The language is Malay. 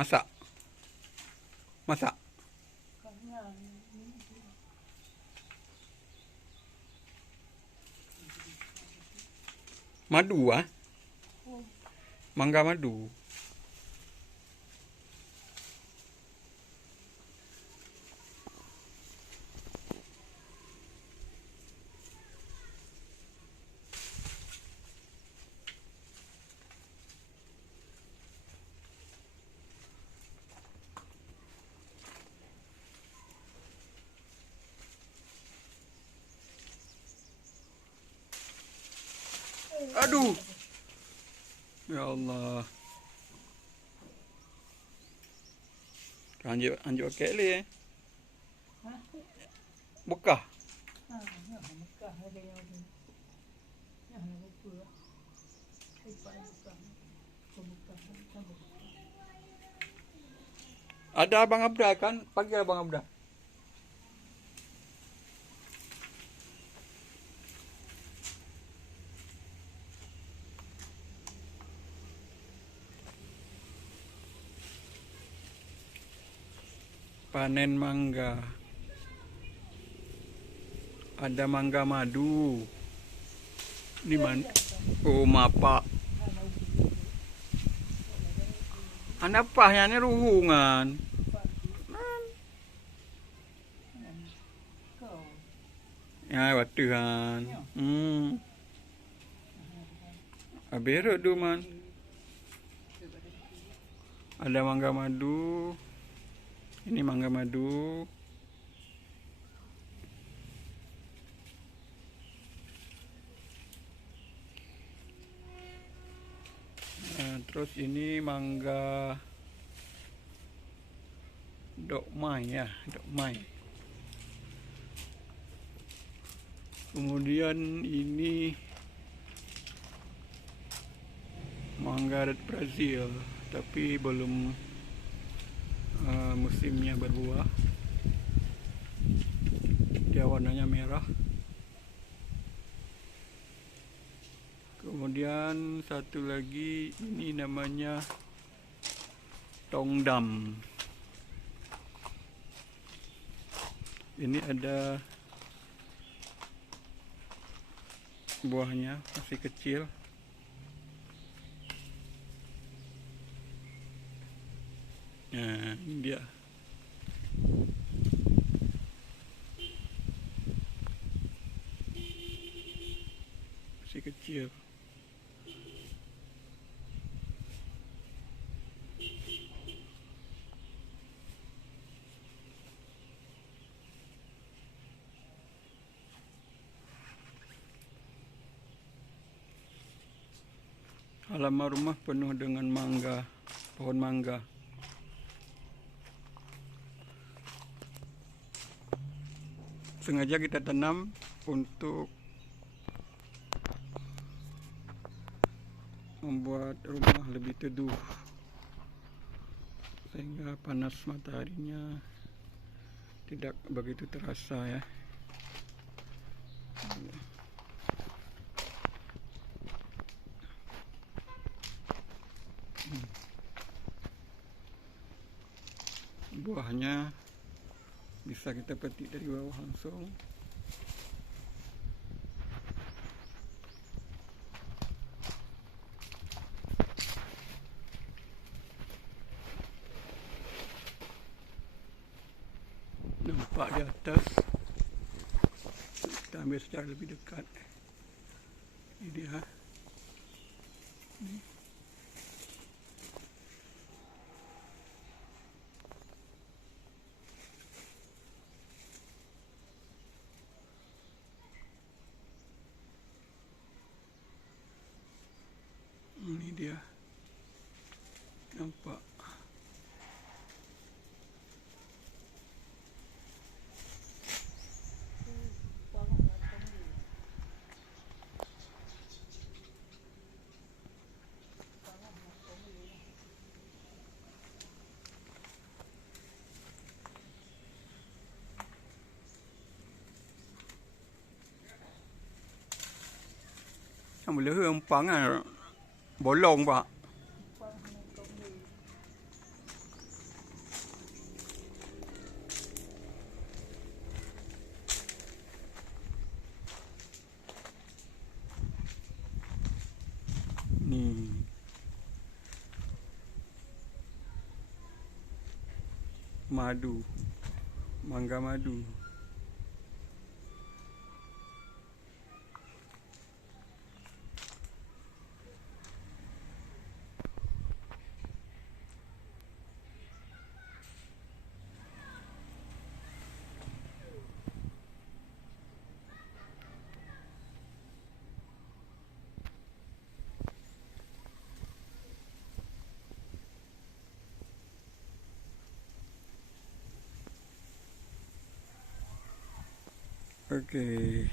Masak. Masak. Madu ah. Mangga madu. Aduh. Ya Allah. Anjuk anjuk kek Bekah. Ada Abang Abda kan? Pagi Abang Abda. Panen mangga. Ada mangga madu. Di mana? Oh, mapak. Anak pahnya ni ruhungan. Ya, waktu kan. Abero tu man. Ada mangga madu. Ini mangga madu. Terus ini mangga dokmai ya, dokmai. Kemudian ini mangga dari Brazil, tapi belum musimnya berbuah. Dia warnanya merah. Kemudian satu lagi ini namanya tongdam. Ini ada buahnya masih kecil. Nah, ini dia. Masih kecil. Halaman rumah penuh dengan mangga, pohon mangga. Sengaja kita tanam untuk membuat rumah lebih teduh, sehingga panas mataharinya tidak begitu terasa ya. Buahnya bisa kita petik dari bawah langsung. Nampak di atas. Kita ambil secara lebih dekat. Ini dia. Ini. Ini dia, nampak. Yang boleh empang kan bolong pak. madu. Mangga madu. Okey.